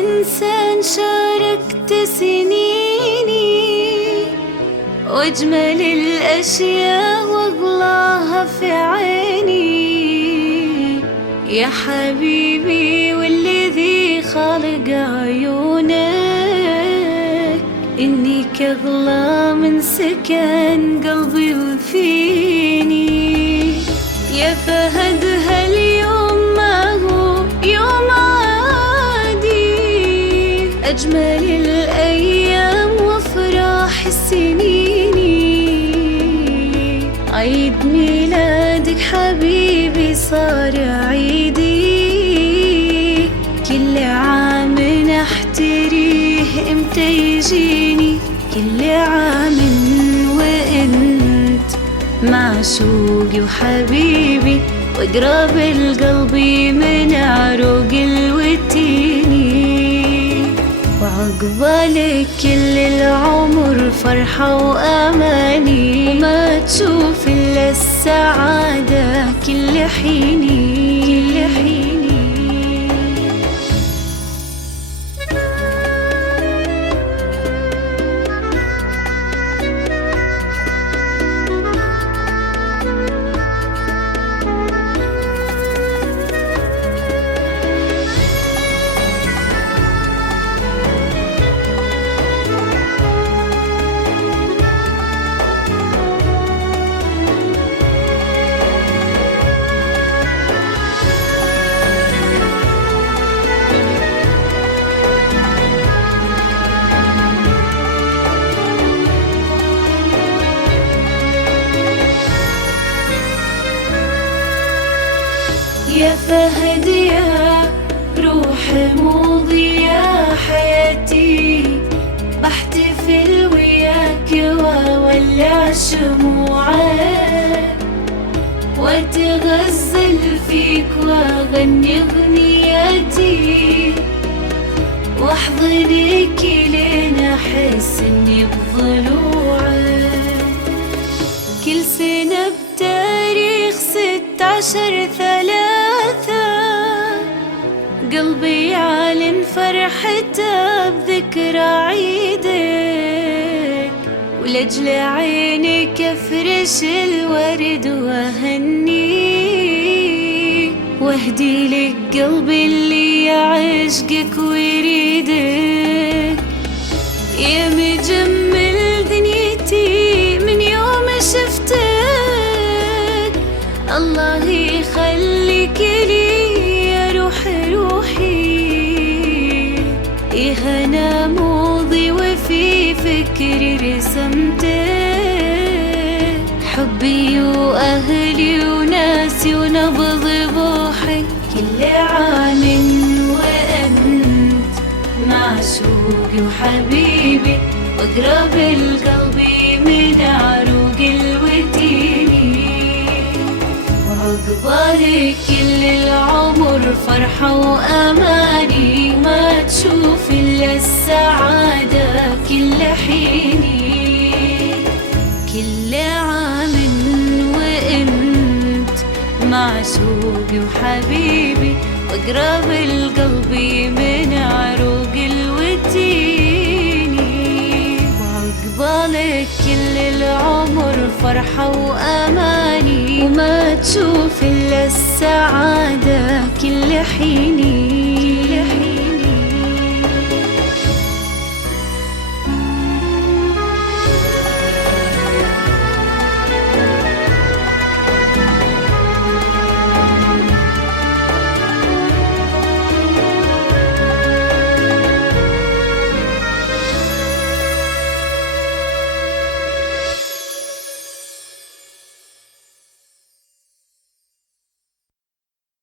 إنسان شاركت سنيني وأجمل الأشياء وأغلاها في عيني، يا حبيبي والذي خالق عيونك إنك أغلى من سكن قلبي وفيني. يا فهد هاليوم ما هو يوم أجمل الأيام وأفراح السنين، عيد ميلادك حبيبي صار عيدي، كل عام نحتريه إمتى يجيني، كل عام وإنت معشوقي وحبيبي وأقرب القلب من عروق الوتيني، وعقبالك كل العمر فرحة وأماني، وما تشوف إلا السعادة كل حيني كل حيني. يا فهد يا روح موضي يا حياتي، بحتفل وياك وولع شموعك واتغزل فيك واغني اغنياتي، واحضنك لين احس اني بضلوعك. كل سنة بتاريخ 16/3 قلبي يعلن فرحته بذكرى عيدك، ولأجل عينك أفرش الورد وأهني، واهدي لك قلبي اللي يعشقك ويريدك. يا مجمل دنيتي من يوم شفتك، الله يخليك لي يا روحي روحي، هنا موضي وفي فكري رسمتك، حبي وأهلي وناسي ونبض بوحي، كل عام وأنت معشوقي وحبيبي وأقرب القلب من عروق الوتيني، وعقبالك كل العمر فرحة وأماني، ما تشوف إلا السعادة كل حيني، كل عام وإنت معشوقي وحبيبي وأقرب القلب من عروق الوتيني، وعقبالك كل العمر فرحة وأماني، وما تشوف إلا السعادة كل حيني.